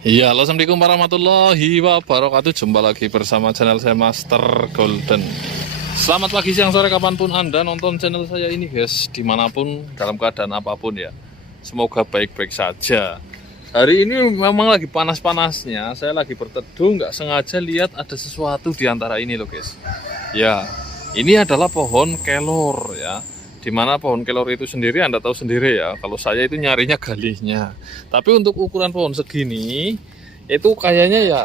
Iya, halo, assalamualaikum warahmatullahi wabarakatuh. Jumpa lagi bersama channel saya Master Golden. Selamat pagi, siang, sore, kapanpun Anda nonton channel saya ini guys, dimanapun, dalam keadaan apapun ya. Semoga baik-baik saja. Hari ini memang lagi panas-panasnya. Saya lagi berteduh, nggak sengaja lihat ada sesuatu di antara ini loh guys. Ya, ini adalah pohon kelor ya. Dimana pohon kelor itu sendiri Anda tahu sendiri ya, kalau saya itu nyarinya galihnya. Tapi untuk ukuran pohon segini itu kayaknya ya,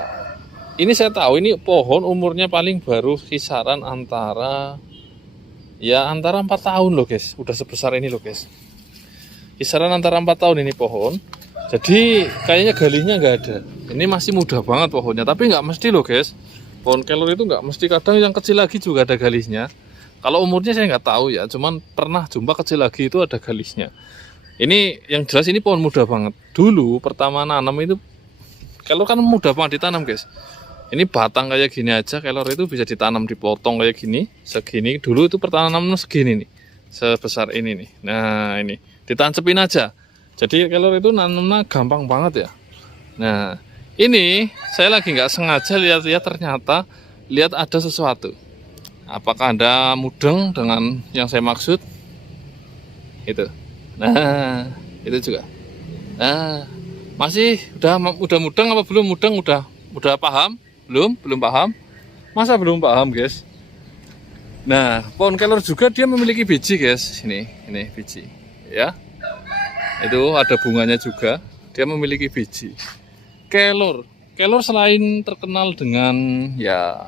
ini saya tahu ini pohon umurnya paling baru kisaran antara 4 tahun loh guys. Udah sebesar ini loh guys, kisaran antara 4 tahun ini pohon. Jadi kayaknya galihnya nggak ada. Ini masih muda banget pohonnya, tapi nggak mesti loh guys. Pohon kelor itu nggak mesti, kadang yang kecil lagi juga ada galihnya. Kalau umurnya saya nggak tahu ya, cuman pernah jumpa kecil lagi itu ada galihnya. Ini yang jelas ini pohon muda banget. Dulu pertama nanam itu, kelor kan mudah banget ditanam guys. Ini batang kayak gini aja, kelor itu bisa ditanam, dipotong kayak gini, segini. Dulu itu pertama nanam segini nih, sebesar ini nih. Nah ini, ditancepin aja. Jadi kelor itu nanamnya gampang banget ya. Nah ini saya lagi nggak sengaja lihat-lihat, ternyata lihat ada sesuatu. Apakah Anda mudeng dengan yang saya maksud? Itu. Nah, itu juga. Nah, masih udah mudeng apa belum mudeng? Udah paham? Belum paham? Masa belum paham, guys? Nah, pohon kelor juga dia memiliki biji, guys. Ini biji. Ya. Itu ada bunganya juga. Dia memiliki biji. Kelor selain terkenal dengan ya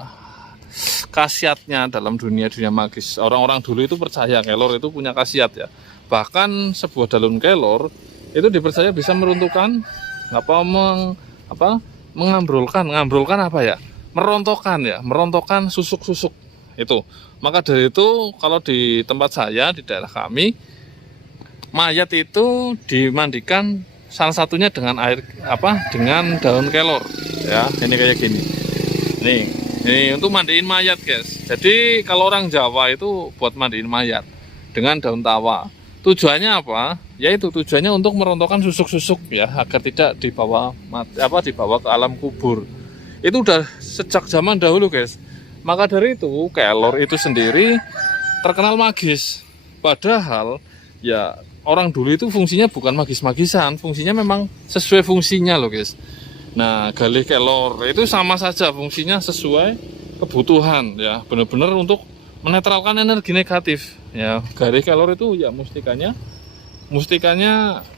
khasiatnya dalam dunia magis, orang-orang dulu itu percaya kelor itu punya khasiat ya. Bahkan sebuah daun kelor itu dipercaya bisa meruntuhkan mengambrolkan apa ya, merontokkan susuk-susuk itu. Maka dari itu kalau di tempat saya, di daerah kami, mayat itu dimandikan salah satunya dengan dengan daun kelor ya. Ini kayak gini nih. Ini untuk mandiin mayat guys. Jadi kalau orang Jawa itu buat mandiin mayat dengan daun tawa. Tujuannya apa? Yaitu tujuannya untuk merontokkan susuk-susuk ya, agar tidak dibawa ke alam kubur. Itu udah sejak zaman dahulu guys. Maka dari itu kelor itu sendiri terkenal magis. Padahal ya orang dulu itu fungsinya bukan magis-magisan, fungsinya memang sesuai fungsinya loh guys. Nah, galih kelor itu sama saja fungsinya sesuai kebutuhan ya, benar-benar untuk menetralkan energi negatif ya. Galih kelor itu ya mustikanya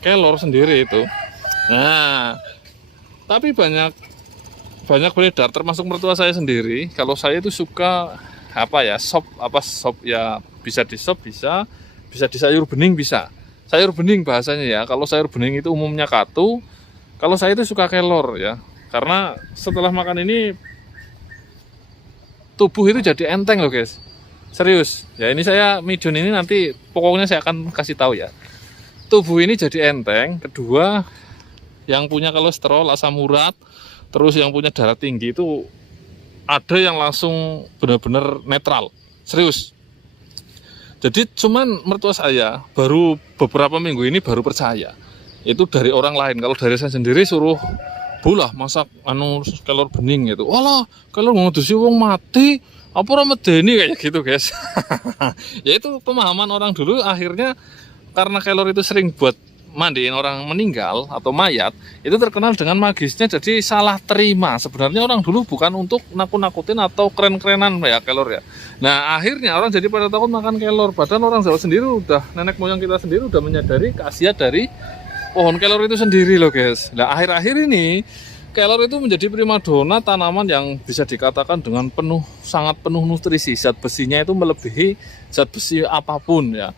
kelor sendiri itu. Nah, tapi banyak beredar, termasuk mertua saya sendiri. Kalau saya itu suka sop ya, bisa di sop, bisa di sayur bening, bisa sayur bening bahasanya ya. Kalau sayur bening itu umumnya katu. Kalau saya itu suka kelor ya, karena setelah makan ini tubuh itu jadi enteng loh guys. Serius. Ya ini saya midun ini nanti pokoknya saya akan kasih tahu ya. Tubuh ini jadi enteng. Kedua, yang punya kolesterol, asam urat, terus yang punya darah tinggi itu ada yang langsung benar-benar netral. Serius. Jadi cuman mertua saya baru beberapa minggu ini baru percaya. Itu dari orang lain. Kalau dari saya sendiri suruh bolah masak kelor bening gitu. Walah, kelor ngudusi wong mati, apa ora medeni kayak gitu, guys. Ya itu pemahaman orang dulu, akhirnya karena kelor itu sering buat mandiin orang meninggal atau mayat, itu terkenal dengan magisnya, jadi salah terima. Sebenarnya orang dulu bukan untuk nakut-nakutin atau keren-kerenan ya kelor ya. Nah, akhirnya orang jadi pada takut makan kelor. Padahal orang Jawa sendiri nenek moyang kita sendiri udah menyadari khasiat dari pohon kelor itu sendiri loh guys. Nah akhir-akhir ini kelor itu menjadi primadona tanaman yang bisa dikatakan dengan sangat penuh nutrisi. Zat besinya itu melebihi zat besi apapun ya.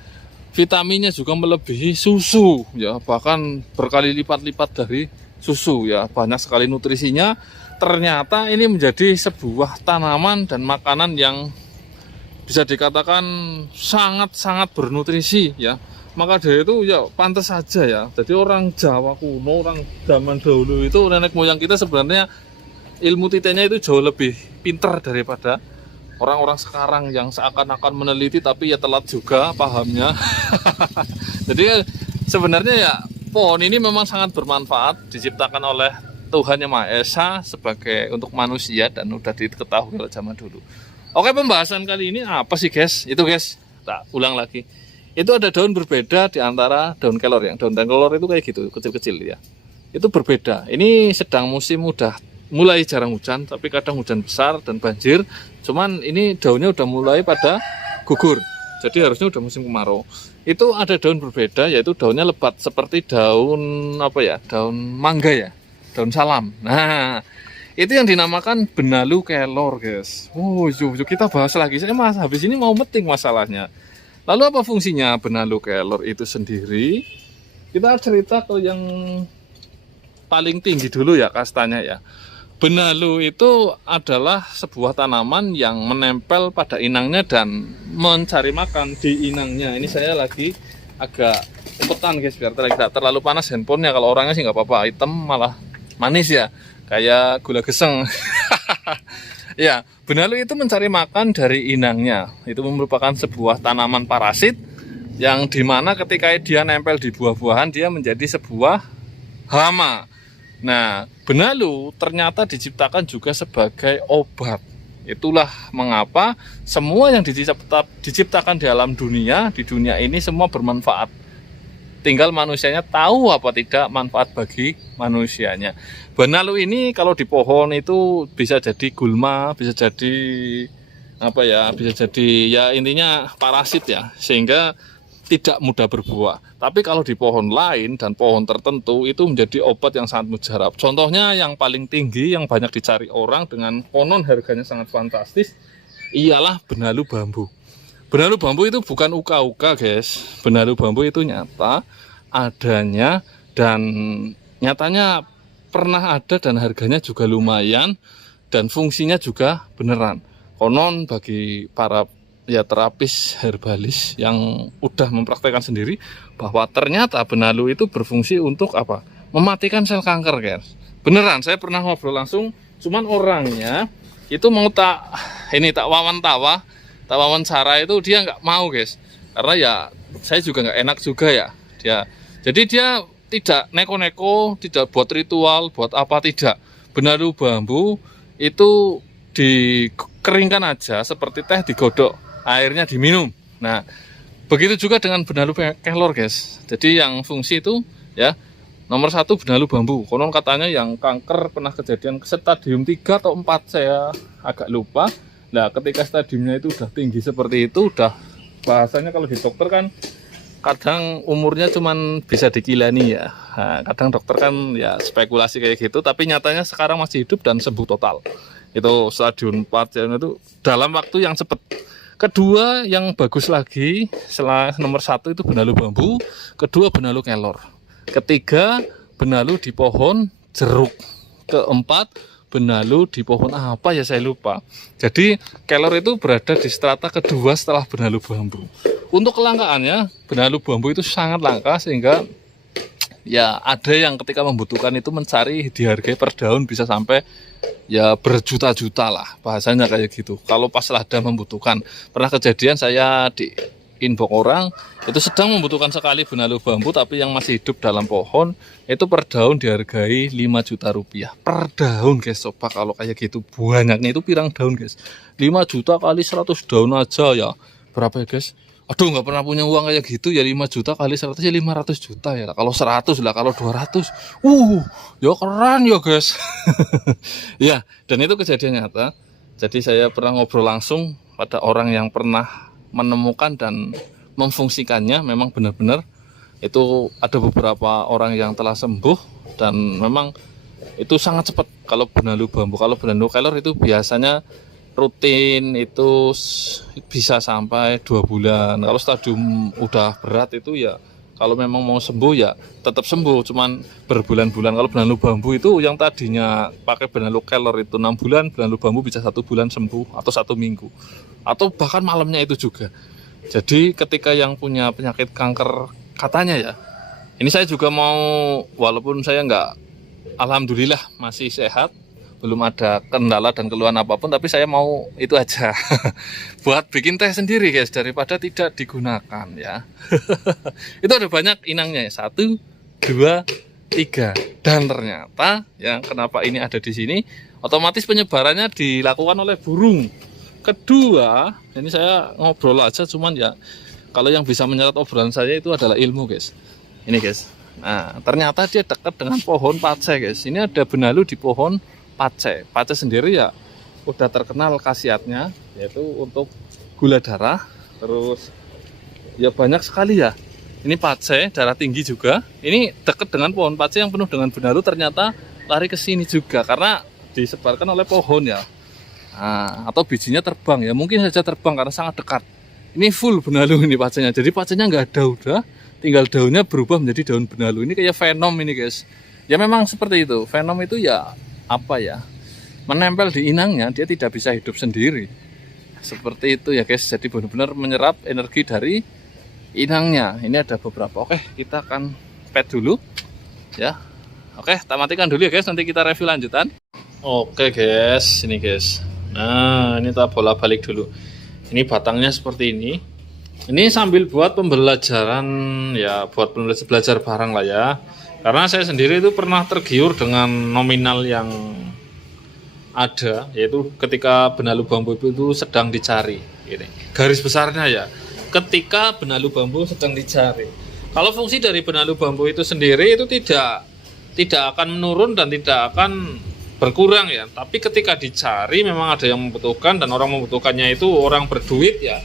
Vitaminnya juga melebihi susu ya, bahkan berkali lipat-lipat dari susu ya. Banyak sekali nutrisinya. Ternyata ini menjadi sebuah tanaman dan makanan yang bisa dikatakan sangat-sangat bernutrisi ya. Maka dari itu ya pantas saja ya. Jadi orang Jawa kuno, orang zaman dahulu itu, nenek moyang kita sebenarnya ilmu titenya itu jauh lebih pintar daripada orang-orang sekarang yang seakan-akan meneliti tapi ya telat juga pahamnya. Jadi sebenarnya ya pohon ini memang sangat bermanfaat, diciptakan oleh Tuhan Yang Maha Esa sebagai untuk manusia, dan udah diketahui kalau zaman dulu. Oke, pembahasan kali ini apa sih guys? Itu guys, tak ulang lagi. Itu ada daun berbeda di antara daun kelor. Yang daun kelor itu kayak gitu, kecil-kecil ya. Itu berbeda. Ini sedang musim udah mulai jarang hujan, tapi kadang hujan besar dan banjir. Cuman ini daunnya udah mulai pada gugur. Jadi harusnya udah musim kemarau. Itu ada daun berbeda, yaitu daunnya lebat seperti daun apa ya? Daun mangga ya, daun salam. Nah, itu yang dinamakan benalu kelor, guys. Oh, yuk kita bahas lagi. Saya habis ini mau meeting masalahnya. Lalu apa fungsinya benalu kelor itu sendiri? Kita cerita ke yang paling tinggi dulu ya, kastanya ya. Benalu itu adalah sebuah tanaman yang menempel pada inangnya dan mencari makan di inangnya. Ini saya lagi agak umpetan guys, biar tidak terlalu panas handphonenya. Kalau orangnya sih nggak apa-apa, hitam malah manis ya, kayak gula geseng. Ya, benalu itu mencari makan dari inangnya. Itu merupakan sebuah tanaman parasit yang dimana ketika dia nempel di buah-buahan, dia menjadi sebuah hama. Nah, benalu ternyata diciptakan juga sebagai obat. Itulah mengapa semua yang diciptakan di alam dunia, di dunia ini semua bermanfaat. Tinggal manusianya tahu apa tidak manfaat bagi manusianya. Benalu ini kalau di pohon itu bisa jadi gulma, bisa jadi apa ya, bisa jadi ya intinya parasit ya, sehingga tidak mudah berbuah. Tapi kalau di pohon lain dan pohon tertentu itu menjadi obat yang sangat mujarab. Contohnya yang paling tinggi yang banyak dicari orang dengan konon harganya sangat fantastis ialah benalu bambu. Benalu bambu itu bukan uka-uka guys. Benalu bambu itu nyata adanya dan nyatanya pernah ada dan harganya juga lumayan dan fungsinya juga beneran. Konon bagi para ya terapis herbalis yang udah mempraktekkan sendiri bahwa ternyata benalu itu berfungsi untuk apa? Mematikan sel kanker guys. Beneran, saya pernah ngobrol langsung, cuman orangnya itu mau tak wawancara itu dia nggak mau guys, karena ya saya juga nggak enak juga ya dia. Jadi dia tidak neko-neko, tidak buat ritual, buat apa tidak. Benalu bambu itu dikeringkan aja seperti teh digodok, airnya diminum. Nah, begitu juga dengan benalu kelor guys. Jadi yang fungsi itu ya nomor 1 benalu bambu. Konon katanya yang kanker pernah kejadian stadium 3 atau 4, saya agak lupa. Nah, ketika stadiumnya itu udah tinggi seperti itu, udah bahasanya kalau di dokter kan kadang umurnya cuman bisa dikilani ya. Nah, kadang dokter kan ya spekulasi kayak gitu, tapi nyatanya sekarang masih hidup dan sembuh total. Itu stadium 4 ya, itu dalam waktu yang cepat. Kedua yang bagus lagi, setelah nomor 1 itu benalu bambu, kedua benalu kelor, ketiga benalu di pohon jeruk, keempat benalu di pohon apa ya saya lupa. Jadi kelor itu berada di strata kedua setelah benalu bambu. Untuk kelangkaannya benalu bambu itu sangat langka sehingga ya ada yang ketika membutuhkan itu mencari dihargai per daun bisa sampai ya berjuta-juta lah, bahasanya kayak gitu. Kalau pas lada membutuhkan, pernah kejadian saya di inbox orang itu sedang membutuhkan sekali benalu bambu tapi yang masih hidup dalam pohon itu per daun dihargai 5 juta rupiah per daun guys. Coba kalau kayak gitu banyaknya itu pirang daun guys, 5 juta kali 100 daun aja ya berapa ya guys? Aduh, nggak pernah punya uang kayak gitu ya, 5 juta kali 100 ya 500 juta ya. Kalau 100 lah, kalau 200 ya keren ya guys. Ya, dan itu kejadian nyata. Jadi saya pernah ngobrol langsung pada orang yang pernah menemukan dan memfungsikannya. Memang benar-benar itu ada beberapa orang yang telah sembuh dan memang itu sangat cepat kalau benalu bambu. Kalau benalu kelor itu biasanya rutin itu bisa sampai 2 bulan. Kalau stadium udah berat itu ya kalau memang mau sembuh ya tetap sembuh, cuman berbulan-bulan. Kalau benalu bambu itu yang tadinya pakai benalu kelor itu 6 bulan, benalu bambu bisa 1 bulan sembuh atau 1 minggu atau bahkan malamnya itu juga. Jadi ketika yang punya penyakit kanker katanya ya, ini saya juga mau, walaupun saya nggak, alhamdulillah masih sehat, belum ada kendala dan keluhan apapun, tapi saya mau itu aja buat bikin teh sendiri guys, daripada tidak digunakan ya. Itu ada banyak inangnya ya, 1, 2, 3. Dan ternyata yang kenapa ini ada di sini, otomatis penyebarannya dilakukan oleh burung. Kedua, ini saya ngobrol aja, cuman ya kalau yang bisa menyerap obrolan saya itu adalah ilmu, guys. Ini, guys. Nah, ternyata dia dekat dengan pohon pace, guys. Ini ada benalu di pohon pace. Pace sendiri ya udah terkenal khasiatnya, yaitu untuk gula darah. Terus ya banyak sekali ya. Ini pace, darah tinggi juga. Ini dekat dengan pohon pace yang penuh dengan benalu, ternyata lari ke sini juga karena disebarkan oleh pohon ya. Nah, atau bijinya terbang ya, mungkin saja terbang karena sangat dekat. Ini full benalu ini pacenya. Jadi pacenya nggak ada udah, tinggal daunnya berubah menjadi daun benalu. Ini kayak venom ini, guys. Ya memang seperti itu. Venom itu ya apa ya? Menempel di inangnya, dia tidak bisa hidup sendiri. Seperti itu ya, guys. Jadi benar-benar menyerap energi dari inangnya. Ini ada beberapa. Oke, kita akan pet dulu ya. Oke, kita matikan dulu ya, guys. Nanti kita review lanjutan. Oke, guys, ini, guys. Nah, ini kita bola balik dulu. Ini batangnya seperti ini. Ini sambil buat pembelajaran ya, buat belajar barang lah ya. Karena saya sendiri itu pernah tergiur dengan nominal yang ada, yaitu ketika benalu bambu itu sedang dicari. Ini garis besarnya ya. Ketika benalu bambu sedang dicari. Kalau fungsi dari benalu bambu itu sendiri itu tidak akan menurun dan tidak akan berkurang ya. Tapi ketika dicari memang ada yang membutuhkan, dan orang membutuhkannya itu orang berduit ya.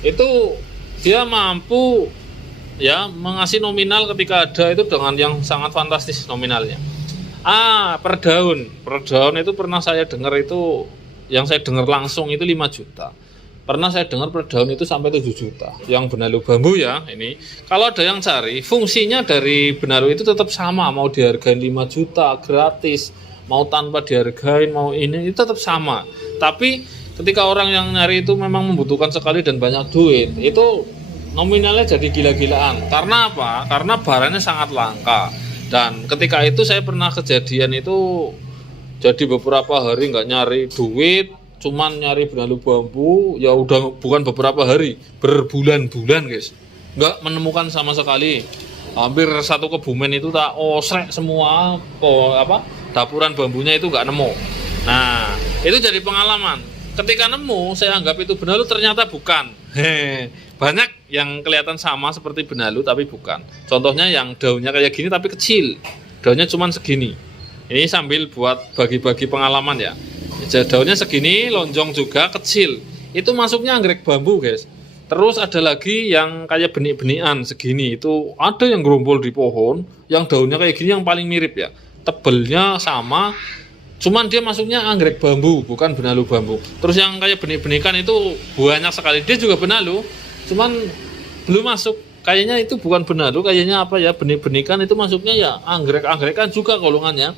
Itu dia mampu ya mengasih nominal ketika ada itu dengan yang sangat fantastis nominalnya. Per daun itu pernah saya dengar itu, yang saya dengar langsung itu 5 juta. Pernah saya dengar per daun itu sampai 7 juta. Yang benalu bambu ya ini. Kalau ada yang cari, fungsinya dari benalu itu tetap sama. Mau dihargain 5 juta gratis, mau tanpa dihargain, mau ini tetap sama. Tapi ketika orang yang nyari itu memang membutuhkan sekali dan banyak duit, itu nominalnya jadi gila-gilaan. Karena apa? Karena barangnya sangat langka. Dan ketika itu saya pernah kejadian itu, jadi beberapa hari nggak nyari duit, cuman nyari benalu bambu, ya udah bukan beberapa hari, berbulan-bulan, guys, nggak menemukan sama sekali. Hampir satu kebumen itu tak osrek semua, dapuran bambunya itu nggak nemu. Nah, itu jadi pengalaman. Ketika nemu, saya anggap itu benalu, ternyata bukan. Banyak yang kelihatan sama seperti benalu tapi bukan. Contohnya yang daunnya kayak gini tapi kecil, daunnya cuman segini. Ini sambil buat bagi-bagi pengalaman ya. Daunnya segini, lonjong juga, kecil. Itu masuknya anggrek bambu, guys. Terus ada lagi yang kayak benik-benikan segini. Itu ada yang gerombol di pohon, yang daunnya kayak gini, yang paling mirip ya. Tebelnya sama, cuman dia masuknya anggrek bambu, bukan benalu bambu. Terus yang kayak benik-benikan itu banyak sekali. Dia juga benalu, cuman belum masuk. Kayaknya itu bukan benalu, kayaknya apa ya, benik-benikan itu masuknya ya anggrek-anggrekan juga golongannya.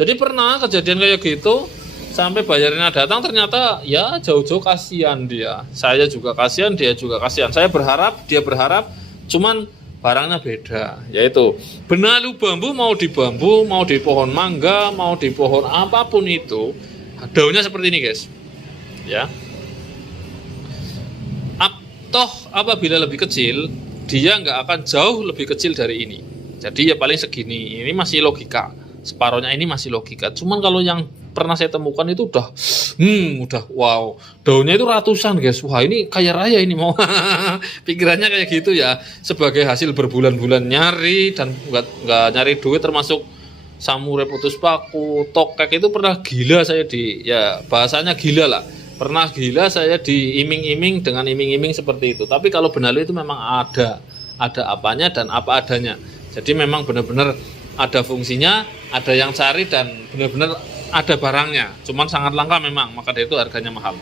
Jadi pernah kejadian kayak gitu. Sampai bayarnya datang, ternyata ya jauh-jauh kasihan dia. Saya juga kasihan, dia juga kasihan. Saya berharap, dia berharap, cuman barangnya beda. Yaitu benalu bambu, mau di bambu, mau di pohon mangga, mau di pohon apapun itu, daunnya seperti ini, guys. Ya. Toh apabila lebih kecil, dia nggak akan jauh lebih kecil dari ini. Jadi ya paling segini. Ini masih logika. Separohnya ini masih logika. Cuman kalau yang pernah saya temukan itu udah wow, daunnya itu ratusan, guys. Wah, ini kaya raya ini mau. Pikirannya kayak gitu ya, sebagai hasil berbulan-bulan nyari dan nggak nyari duit, termasuk samurai putus paku, tokek itu pernah gila saya ya bahasanya gila lah. Pernah gila saya diiming-iming dengan iming-iming seperti itu. Tapi kalau benalu itu memang ada apanya dan apa adanya. Jadi memang benar-benar ada fungsinya, ada yang cari, dan benar-benar ada barangnya, cuman sangat langka memang, maka dari itu harganya mahal.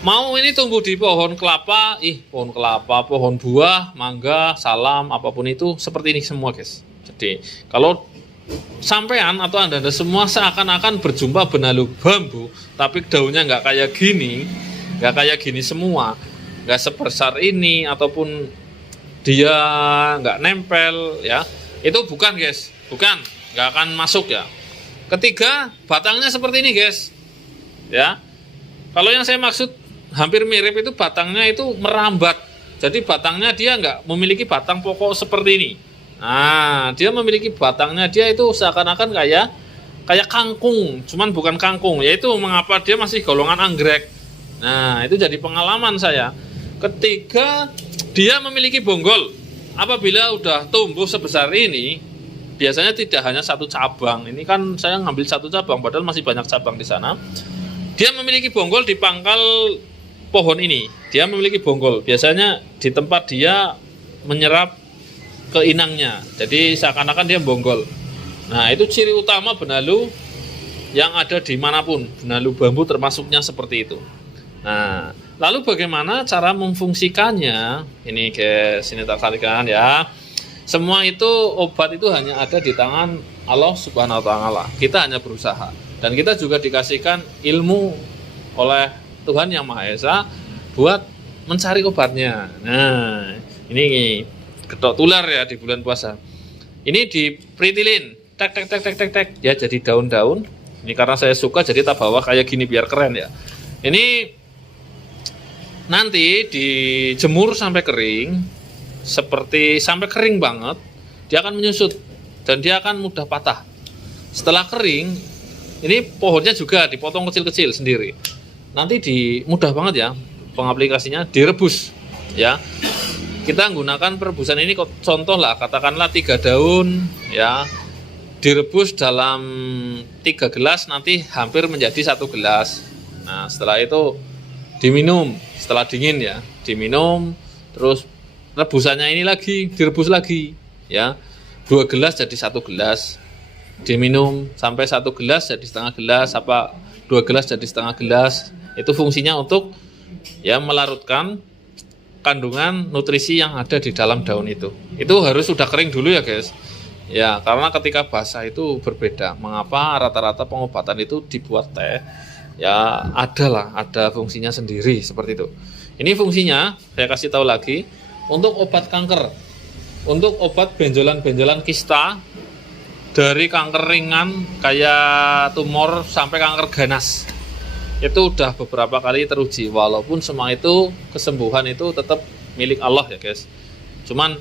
Mau ini tumbuh di pohon kelapa, pohon kelapa, pohon buah, mangga, salam, apapun itu seperti ini semua, guys. Jadi kalau sampean atau anda semua seakan-akan berjumpa benalu bambu, tapi daunnya nggak kayak gini semua, nggak sebesar ini, ataupun dia nggak nempel, ya itu bukan, guys, bukan, nggak akan masuk ya. Ketiga, batangnya seperti ini, guys. Ya. Kalau yang saya maksud hampir mirip itu batangnya itu merambat. Jadi batangnya dia nggak memiliki batang pokok seperti ini. Nah, dia memiliki batangnya, dia itu seakan-akan kayak kangkung, cuman bukan kangkung, yaitu mengapa dia masih golongan anggrek. Nah, itu jadi pengalaman saya. Ketika dia memiliki bonggol, apabila udah tumbuh sebesar ini, biasanya tidak hanya satu cabang. Ini kan saya ngambil satu cabang, padahal masih banyak cabang di sana. Dia memiliki bonggol di pangkal pohon ini. Dia memiliki bonggol. Biasanya di tempat dia menyerap ke inangnya. Jadi seakan-akan dia bonggol. Nah, itu ciri utama benalu yang ada dimanapun. Benalu bambu termasuknya seperti itu. Nah, lalu bagaimana cara memfungsikannya? Ini guys, ini tak kalikan ya. Semua itu obat itu hanya ada di tangan Allah Subhanahu wa taala. Kita hanya berusaha, dan kita juga dikasihkan ilmu oleh Tuhan Yang Maha Esa buat mencari obatnya. Nah, ini getok tular ya di bulan puasa. Ini diperitilin, tek tek tek tek tek tek ya, jadi daun-daun. Ini karena saya suka jadi tak bawa kayak gini biar keren ya. Ini nanti dijemur sampai kering, seperti sampai kering banget, dia akan menyusut dan dia akan mudah patah. Setelah kering, ini pohonnya juga dipotong kecil-kecil sendiri. Nanti mudah banget ya pengaplikasinya, direbus ya. Kita menggunakan perebusan ini contoh lah, katakanlah 3 daun ya, direbus dalam 3 gelas, nanti hampir menjadi 1 gelas. Nah, setelah itu diminum, setelah dingin ya, diminum. Terus rebusannya ini lagi direbus lagi ya, 2 gelas jadi 1 gelas, diminum sampai 1 gelas jadi setengah gelas, 2 gelas jadi setengah gelas. Itu fungsinya untuk ya melarutkan kandungan nutrisi yang ada di dalam daun itu. Itu harus sudah kering dulu ya guys ya, karena ketika basah itu berbeda. Mengapa rata-rata pengobatan itu dibuat teh ya, ada fungsinya sendiri seperti itu. Ini fungsinya saya kasih tahu lagi, untuk obat kanker, untuk obat benjolan-benjolan kista, dari kanker ringan kayak tumor sampai kanker ganas. Itu udah beberapa kali teruji, walaupun semua itu kesembuhan itu tetap milik Allah ya guys. Cuman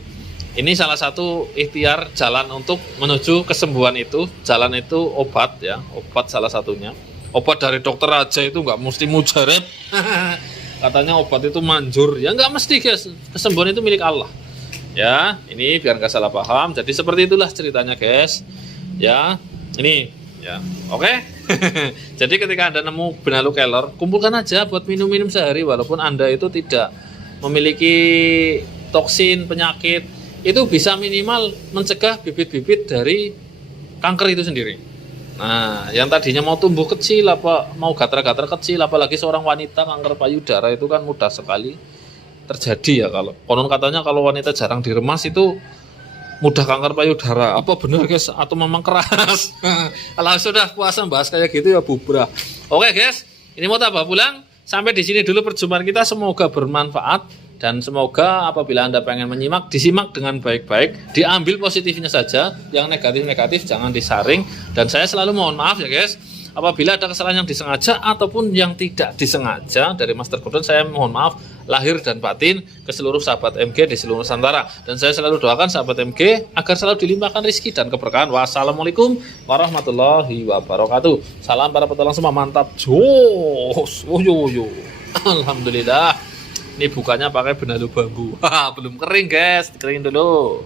ini salah satu ikhtiar jalan untuk menuju kesembuhan itu. Jalan itu obat ya, obat salah satunya. Obat dari dokter aja itu nggak mesti mujarab. Katanya obat itu manjur, ya nggak mesti guys. Kesembuhan itu milik Allah ya. Ini biar nggak salah paham. Jadi seperti itulah ceritanya guys ya. Ini ya, oke. Jadi ketika Anda nemu benalu kelor, kumpulkan aja buat minum-minum sehari, walaupun Anda itu tidak memiliki toksin, penyakit, itu bisa minimal mencegah bibit-bibit dari kanker itu sendiri. Nah, yang tadinya mau tumbuh kecil, mau gatal-gatal kecil, apalagi seorang wanita kanker payudara itu kan mudah sekali terjadi ya. Kalau konon katanya kalau wanita jarang diremas itu mudah kanker payudara. Apa benar guys? Atau memang keras? Kalau sudah puasa bahas kayak gitu ya bubrah. Oke guys, ini mau tambah pulang. Sampai di sini dulu perjumpaan kita. Semoga bermanfaat, dan semoga apabila Anda pengen menyimak, disimak dengan baik-baik, diambil positifnya saja, yang negatif-negatif jangan disaring. Dan saya selalu mohon maaf ya guys, apabila ada kesalahan yang disengaja ataupun yang tidak disengaja dari Master Golden, saya mohon maaf lahir dan batin ke seluruh sahabat MG di seluruh Nusantara. Dan saya selalu doakan sahabat MG agar selalu dilimpahkan rezeki dan keberkahan. Wassalamualaikum warahmatullahi wabarakatuh. Salam para petualang semua, mantap jos. Alhamdulillah. Ini bukanya pakai benalu bambu. Belum kering guys, dikeringin dulu.